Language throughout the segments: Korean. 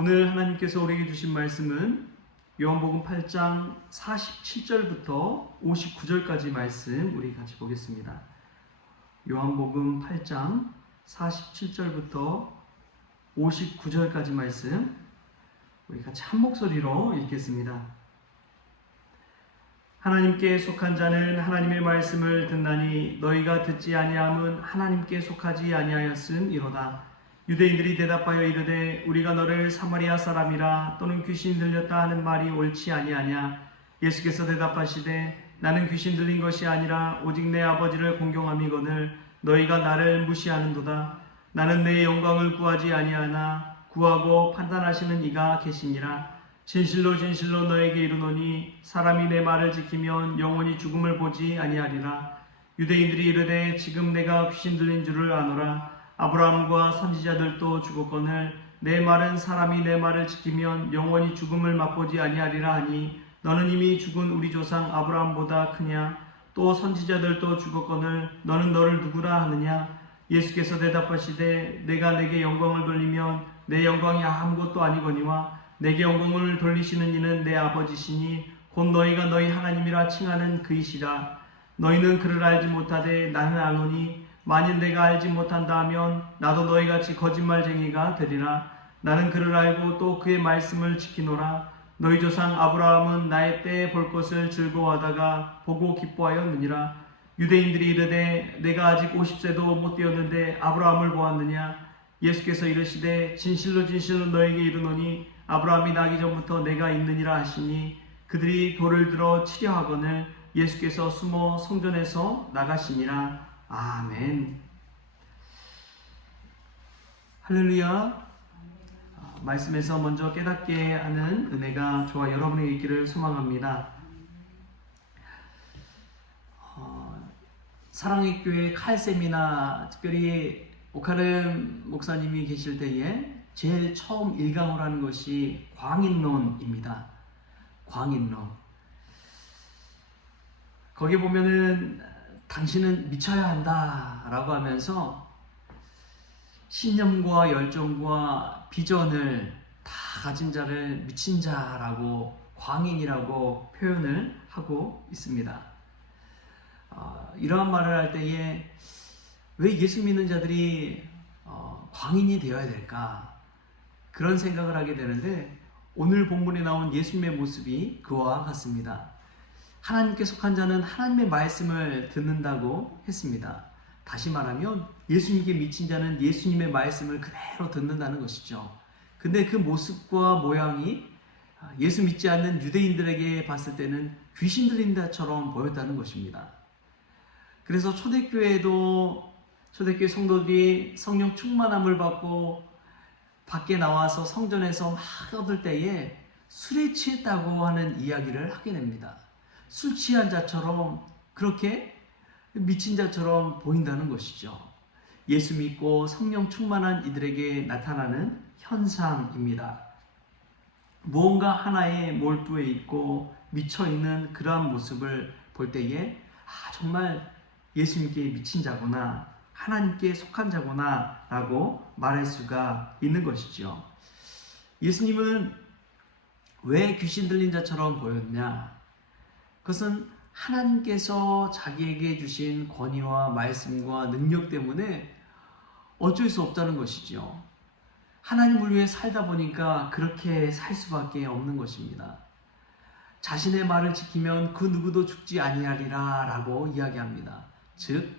오늘 하나님께서 우리에게 주신 말씀은 요한복음 8장 47절부터 59절까지 말씀 우리 같이 보겠습니다. 요한복음 8장 47절부터 59절까지 말씀 우리 같이 한 목소리로 읽겠습니다. 하나님께 속한 자는 하나님의 말씀을 듣나니 너희가 듣지 아니함은 하나님께 속하지 아니하였음이로다. 유대인들이 대답하여 이르되 우리가 너를 사마리아 사람이라 또는 귀신 들렸다 하는 말이 옳지 아니하냐. 예수께서 대답하시되 나는 귀신 들린 것이 아니라 오직 내 아버지를 공경함이거늘 너희가 나를 무시하는도다. 나는 내 영광을 구하지 아니하나 구하고 판단하시는 이가 계시니라. 진실로 진실로 너에게 이르노니 사람이 내 말을 지키면 영원히 죽음을 보지 아니하리라. 유대인들이 이르되 지금 내가 귀신 들린 줄을 아노라. 아브라함과 선지자들도 죽었거늘 내 말은 사람이 내 말을 지키면 영원히 죽음을 맛보지 아니하리라 하니 너는 이미 죽은 우리 조상 아브라함보다 크냐? 또 선지자들도 죽었거늘 너는 너를 누구라 하느냐? 예수께서 대답하시되 내가 내게 영광을 돌리면 내 영광이 아무것도 아니거니와 내게 영광을 돌리시는 이는 내 아버지시니 곧 너희가 너희 하나님이라 칭하는 그이시라. 너희는 그를 알지 못하되 나는 아노니 만일 내가 알지 못한다 하면 나도 너희같이 거짓말쟁이가 되리라. 나는 그를 알고 또 그의 말씀을 지키노라. 너희 조상 아브라함은 나의 때에 볼 것을 즐거워하다가 보고 기뻐하였느니라. 유대인들이 이르되 내가 아직 50세도 못 되었는데 아브라함을 보았느냐. 예수께서 이르시되 진실로 진실로 너에게 이르노니 아브라함이 나기 전부터 내가 있느니라 하시니 그들이 돌을 들어 치려 하거늘 예수께서 숨어 성전에서 나가시니라. 아멘. 할렐루야. 말씀에서 먼저 깨닫게 하는 은혜가 저와 여러분에게 있기를 소망합니다. 사랑의 교회 칼세미나 특별히 오카름 목사님이 계실 때에 제일 처음 일강을 하는 것이 광인론입니다. 광인론. 거기 보면은 당신은 미쳐야 한다 라고 하면서 신념과 열정과 비전을 다 가진 자를 미친 자라고 광인이라고 표현을 하고 있습니다. 이러한 말을 할 때에 왜 예수 믿는 자들이 광인이 되어야 될까? 그런 생각을 하게 되는데 오늘 본문에 나온 예수님의 모습이 그와 같습니다. 하나님께 속한 자는 하나님의 말씀을 듣는다고 했습니다. 다시 말하면 예수님께 미친 자는 예수님의 말씀을 그대로 듣는다는 것이죠. 근데 그 모습과 모양이 예수 믿지 않는 유대인들에게 봤을 때는 귀신 들린 자처럼 보였다는 것입니다. 그래서 초대교회에도 초대교회 성도들이 성령 충만함을 받고 밖에 나와서 성전에서 막 떠들 때에 술에 취했다고 하는 이야기를 하게 됩니다. 술 취한 자처럼 그렇게 미친 자처럼 보인다는 것이죠. 예수 믿고 성령 충만한 이들에게 나타나는 현상입니다. 무언가 하나에 몰두해 있고 미쳐있는 그러한 모습을 볼 때에 정말 예수님께 미친 자구나, 하나님께 속한 자구나 라고 말할 수가 있는 것이죠. 예수님은 왜 귀신 들린 자처럼 보였냐? 그것은 하나님께서 자기에게 주신 권위와 말씀과 능력 때문에 어쩔 수 없다는 것이죠. 하나님을 위해 살다 보니까 그렇게 살 수밖에 없는 것입니다. 자신의 말을 지키면 그 누구도 죽지 아니하리라 라고 이야기합니다. 즉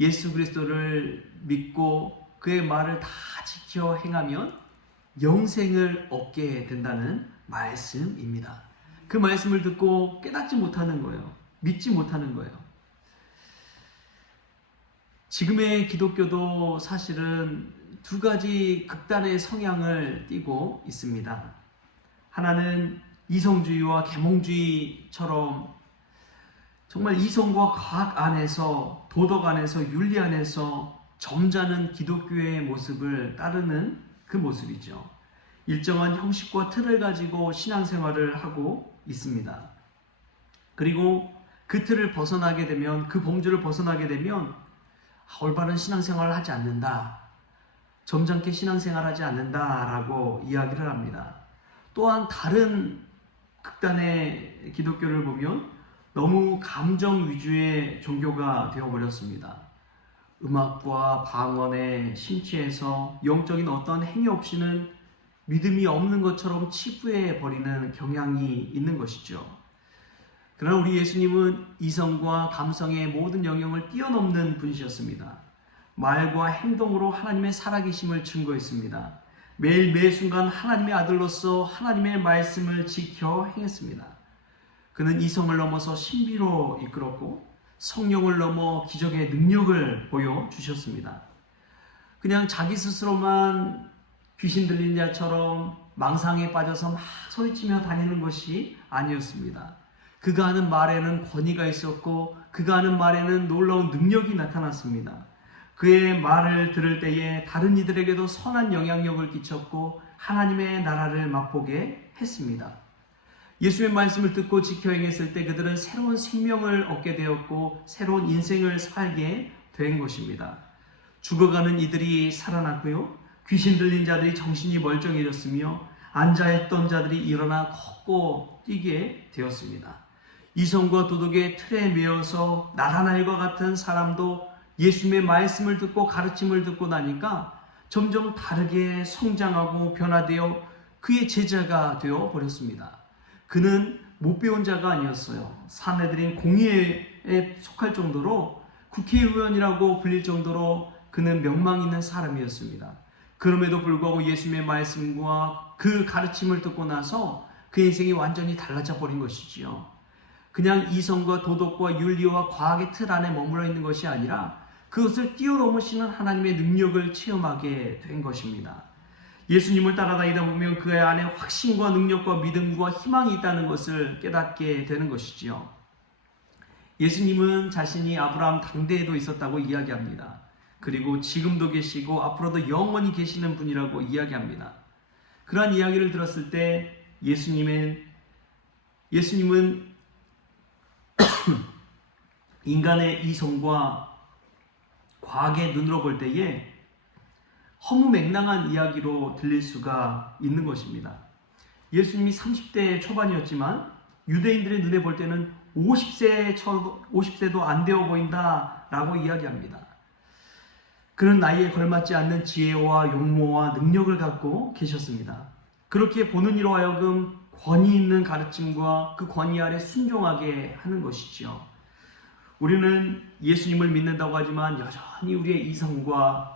예수 그리스도를 믿고 그의 말을 다 지켜 행하면 영생을 얻게 된다는 말씀입니다. 그 말씀을 듣고 깨닫지 못하는 거예요. 믿지 못하는 거예요. 지금의 기독교도 사실은 두 가지 극단의 성향을 띠고 있습니다. 하나는 이성주의와 계몽주의처럼 정말 이성과 과학 안에서, 도덕 안에서, 윤리 안에서 점잖은 기독교의 모습을 따르는 그 모습이죠. 일정한 형식과 틀을 가지고 신앙생활을 하고 있습니다. 그리고 그 틀을 벗어나게 되면, 그 범주를 벗어나게 되면 올바른 신앙생활을 하지 않는다. 점잖게 신앙생활하지 않는다라고 이야기를 합니다. 또한 다른 극단의 기독교를 보면 너무 감정 위주의 종교가 되어버렸습니다. 음악과 방언에 심취해서 영적인 어떤 행위 없이는 믿음이 없는 것처럼 치부해 버리는 경향이 있는 것이죠. 그러나 우리 예수님은 이성과 감성의 모든 영역을 뛰어넘는 분이셨습니다. 말과 행동으로 하나님의 살아계심을 증거했습니다. 매일 매순간 하나님의 아들로서 하나님의 말씀을 지켜 행했습니다. 그는 이성을 넘어서 신비로 이끌었고 성령을 넘어 기적의 능력을 보여주셨습니다. 그냥 자기 스스로만 귀신 들린 자처럼 망상에 빠져서 막 소리치며 다니는 것이 아니었습니다. 그가 하는 말에는 권위가 있었고 그가 하는 말에는 놀라운 능력이 나타났습니다. 그의 말을 들을 때에 다른 이들에게도 선한 영향력을 끼쳤고 하나님의 나라를 맛보게 했습니다. 예수의 말씀을 듣고 지켜 행했을 때 그들은 새로운 생명을 얻게 되었고 새로운 인생을 살게 된 것입니다. 죽어가는 이들이 살아났고요. 귀신 들린 자들이 정신이 멀쩡해졌으며 앉아있던 자들이 일어나 걷고 뛰게 되었습니다. 이성과 도덕의 틀에 매여서 나라날과 같은 사람도 예수님의 말씀을 듣고 가르침을 듣고 나니까 점점 다르게 성장하고 변화되어 그의 제자가 되어 버렸습니다. 그는 못 배운 자가 아니었어요. 사내들인 공의에 속할 정도로 국회의원이라고 불릴 정도로 그는 명망 있는 사람이었습니다. 그럼에도 불구하고 예수님의 말씀과 그 가르침을 듣고 나서 그 인생이 완전히 달라져 버린 것이지요. 그냥 이성과 도덕과 윤리와 과학의 틀 안에 머물러 있는 것이 아니라 그것을 뛰어넘으시는 하나님의 능력을 체험하게 된 것입니다. 예수님을 따라다니다 보면 그 안에 확신과 능력과 믿음과 희망이 있다는 것을 깨닫게 되는 것이지요. 예수님은 자신이 아브라함 당대에도 있었다고 이야기합니다. 그리고 지금도 계시고 앞으로도 영원히 계시는 분이라고 이야기합니다. 그러한 이야기를 들었을 때 예수님은 인간의 이성과 과학의 눈으로 볼 때에 허무맹랑한 이야기로 들릴 수가 있는 것입니다. 예수님이 30대 초반이었지만 유대인들의 눈에 볼 때는 50세도 안 되어 보인다라고 이야기합니다. 그런 나이에 걸맞지 않는 지혜와 용모와 능력을 갖고 계셨습니다. 그렇게 보는 이로 하여금 권위 있는 가르침과 그 권위 아래 순종하게 하는 것이죠. 우리는 예수님을 믿는다고 하지만 여전히 우리의 이성과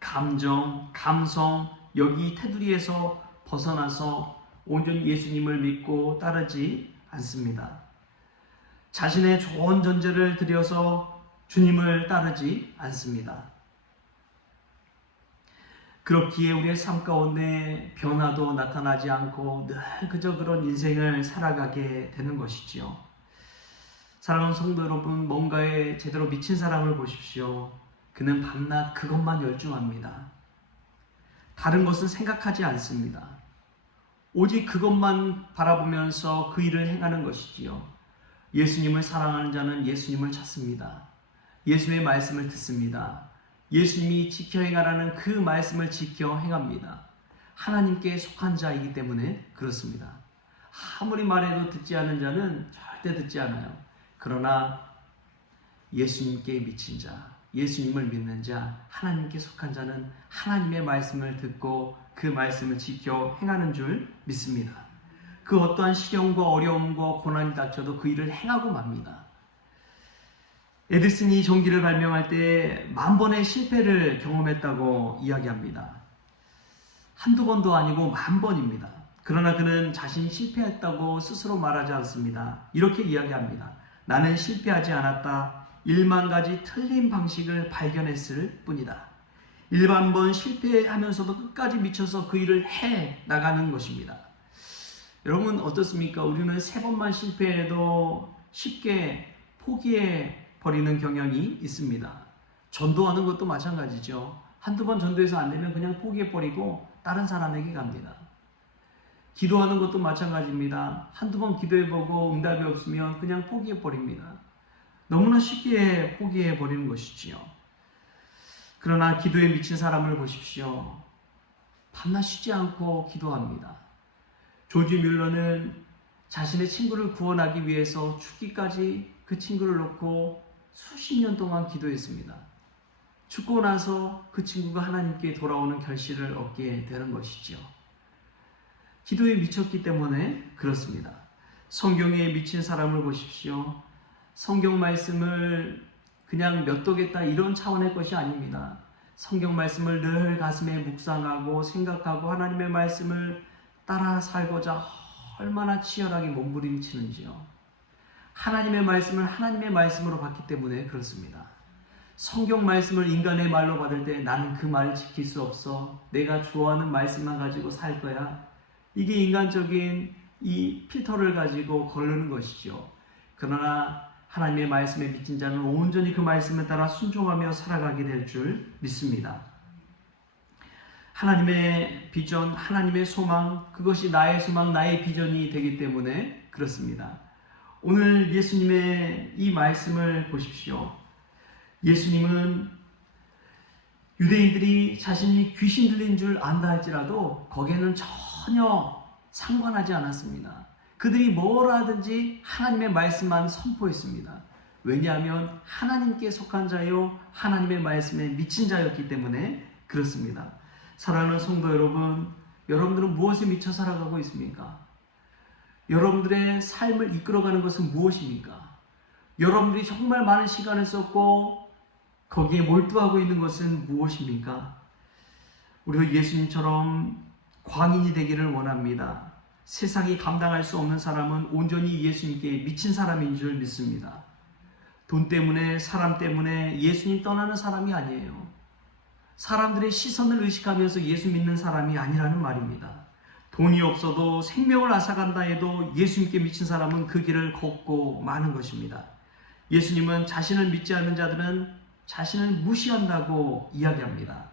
감정, 감성, 여기 테두리에서 벗어나서 온전히 예수님을 믿고 따르지 않습니다. 자신의 좋은 존재를 들여서 주님을 따르지 않습니다. 그렇기에 우리의 삶 가운데 변화도 나타나지 않고 늘 그저 그런 인생을 살아가게 되는 것이지요. 사랑하는 성도 여러분, 뭔가에 제대로 미친 사람을 보십시오. 그는 밤낮 그것만 열중합니다. 다른 것은 생각하지 않습니다. 오직 그것만 바라보면서 그 일을 행하는 것이지요. 예수님을 사랑하는 자는 예수님을 찾습니다. 예수의 말씀을 듣습니다. 예수님이 지켜 행하라는 그 말씀을 지켜 행합니다. 하나님께 속한 자이기 때문에 그렇습니다. 아무리 말해도 듣지 않는 자는 절대 듣지 않아요. 그러나 예수님께 미친 자, 예수님을 믿는 자, 하나님께 속한 자는 하나님의 말씀을 듣고 그 말씀을 지켜 행하는 줄 믿습니다. 그 어떠한 시련과 어려움과 고난이 닥쳐도 그 일을 행하고 맙니다. 에디슨이 전기를 발명할 때 10,000번의 실패를 경험했다고 이야기합니다. 한두 번도 아니고 10,000번입니다. 그러나 그는 자신이 실패했다고 스스로 말하지 않습니다. 이렇게 이야기합니다. 나는 실패하지 않았다. 10,000가지 틀린 방식을 발견했을 뿐이다. 10,000번 실패하면서도 끝까지 미쳐서 그 일을 해 나가는 것입니다. 여러분 어떻습니까? 우리는 3번만 실패해도 쉽게 포기해 버리는 경향이 있습니다. 전도하는 것도 마찬가지죠. 한두 번 전도해서 안 되면 그냥 포기해 버리고 다른 사람에게 갑니다. 기도하는 것도 마찬가지입니다. 한두 번 기도해보고 응답이 없으면 그냥 포기해 버립니다. 너무나 쉽게 포기해 버리는 것이지요. 그러나 기도에 미친 사람을 보십시오. 밤낮 쉬지 않고 기도합니다. 조지 뮬러는 자신의 친구를 구원하기 위해서 죽기까지 그 친구를 놓고 수십 년 동안 기도했습니다. 죽고 나서 그 친구가 하나님께 돌아오는 결실을 얻게 되는 것이죠. 기도에 미쳤기 때문에 그렇습니다. 성경에 미친 사람을 보십시오. 성경 말씀을 그냥 몇 도겠다 이런 차원의 것이 아닙니다. 성경 말씀을 늘 가슴에 묵상하고 생각하고 하나님의 말씀을 따라 살고자 얼마나 치열하게 몸부림치는지요. 하나님의 말씀을 하나님의 말씀으로 받기 때문에 그렇습니다. 성경 말씀을 인간의 말로 받을 때 나는 그 말을 지킬 수 없어. 내가 좋아하는 말씀만 가지고 살 거야. 이게 인간적인 이 필터를 가지고 거르는 것이죠. 그러나 하나님의 말씀에 미친 자는 온전히 그 말씀에 따라 순종하며 살아가게 될 줄 믿습니다. 하나님의 비전, 하나님의 소망, 그것이 나의 소망, 나의 비전이 되기 때문에 그렇습니다. 오늘 예수님의 이 말씀을 보십시오. 예수님은 유대인들이 자신이 귀신 들린 줄 안다 할지라도 거기에는 전혀 상관하지 않았습니다. 그들이 뭘 하든지 하나님의 말씀만 선포했습니다. 왜냐하면 하나님께 속한 자요 하나님의 말씀에 미친 자였기 때문에 그렇습니다. 사랑하는 성도 여러분, 여러분들은 무엇에 미쳐 살아가고 있습니까? 여러분들의 삶을 이끌어가는 것은 무엇입니까? 여러분들이 정말 많은 시간을 썼고 거기에 몰두하고 있는 것은 무엇입니까? 우리도 예수님처럼 광인이 되기를 원합니다. 세상이 감당할 수 없는 사람은 온전히 예수님께 미친 사람인 줄 믿습니다. 돈 때문에, 사람 때문에 예수님 떠나는 사람이 아니에요. 사람들의 시선을 의식하면서 예수 믿는 사람이 아니라는 말입니다. 돈이 없어도 생명을 앗아간다 해도 예수님께 미친 사람은 그 길을 걷고 마는 것입니다. 예수님은 자신을 믿지 않는 자들은 자신을 무시한다고 이야기합니다.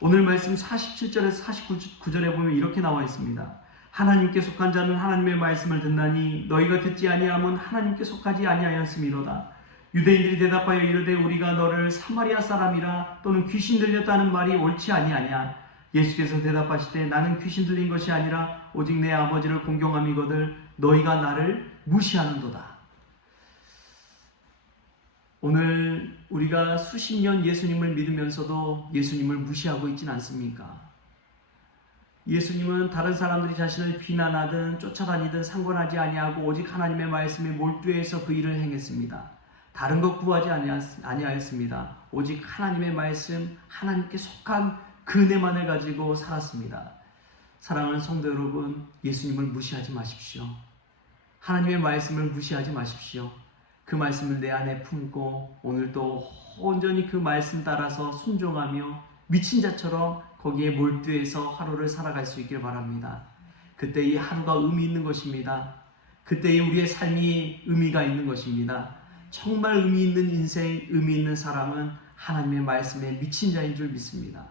오늘 말씀 47절에서 49절에 보면 이렇게 나와 있습니다. 하나님께 속한 자는 하나님의 말씀을 듣나니 너희가 듣지 아니함은 하나님께 속하지 아니하였음이로다. 유대인들이 대답하여 이르되 우리가 너를 사마리아 사람이라 또는 귀신 들렸다는 말이 옳지 아니하냐. 예수께서 대답하시되 나는 귀신 들린 것이 아니라 오직 내 아버지를 공경함이거늘 너희가 나를 무시하는도다. 오늘 우리가 수십 년 예수님을 믿으면서도 예수님을 무시하고 있진 않습니까? 예수님은 다른 사람들이 자신을 비난하든 쫓아다니든 상관하지 아니하고 오직 하나님의 말씀에 몰두해서 그 일을 행했습니다. 다른 것 구하지 아니하였습니다. 오직 하나님의 말씀, 하나님께 속한 그 은혜만을 가지고 살았습니다. 사랑하는 성도 여러분, 예수님을 무시하지 마십시오. 하나님의 말씀을 무시하지 마십시오. 그 말씀을 내 안에 품고 오늘도 온전히 그 말씀 따라서 순종하며 미친 자처럼 거기에 몰두해서 하루를 살아갈 수 있길 바랍니다. 그때 이 하루가 의미 있는 것입니다. 그때 우리의 삶이 의미가 있는 것입니다. 정말 의미 있는 인생, 의미 있는 사람은 하나님의 말씀에 미친 자인 줄 믿습니다.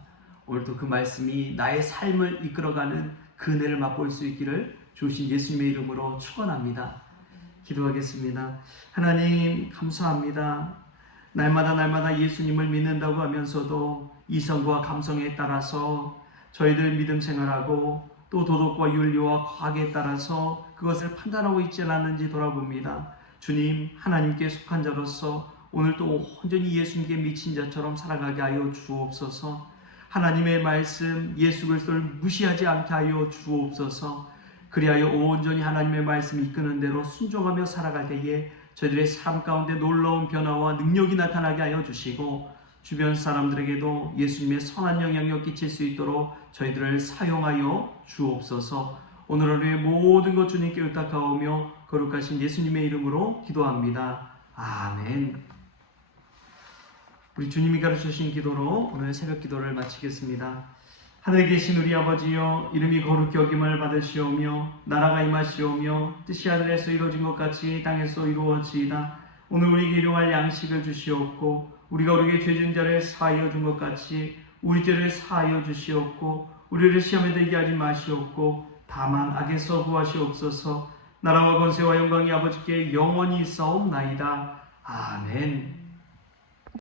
오늘도 그 말씀이 나의 삶을 이끌어가는 그 은혜를 맛볼 수 있기를 주신 예수님의 이름으로 축원합니다. 기도하겠습니다. 하나님 감사합니다. 날마다 예수님을 믿는다고 하면서도 이성과 감성에 따라서 저희들 믿음 생활하고 또 도덕과 윤리와 과학에 따라서 그것을 판단하고 있지 않았는지 돌아봅니다. 주님, 하나님께 속한 자로서 오늘도 온전히 예수님께 미친 자처럼 살아가게 하여 주옵소서. 하나님의 말씀, 예수 그리스도를 무시하지 않게 하여 주옵소서. 그리하여 온전히 하나님의 말씀이 이끄는 대로 순종하며 살아갈 때에 저희들의 삶 가운데 놀라운 변화와 능력이 나타나게 하여 주시고 주변 사람들에게도 예수님의 선한 영향력 끼칠 수 있도록 저희들을 사용하여 주옵소서. 오늘 하루의 모든 것 주님께 의탁하오며 거룩하신 예수님의 이름으로 기도합니다. 아멘. 우리 주님이 가르쳐주신 기도로 오늘 새벽 기도를 마치겠습니다. 하늘에 계신 우리 아버지여, 이름이 거룩히 여김을 받으시오며 나라가 임하시오며 뜻이 하늘에서 이루어진 것 같이 땅에서 이루어지이다. 오늘 우리에게 일용할 양식을 주시옵고 우리가 우리에게 죄진 자를 사하여 준 것 같이 우리 죄를 사하여 주시옵고 우리를 시험에 들게 하지 마시옵고 다만 악에서 구하시옵소서. 나라와 권세와 영광이 아버지께 영원히 있사옵나이다. 아멘.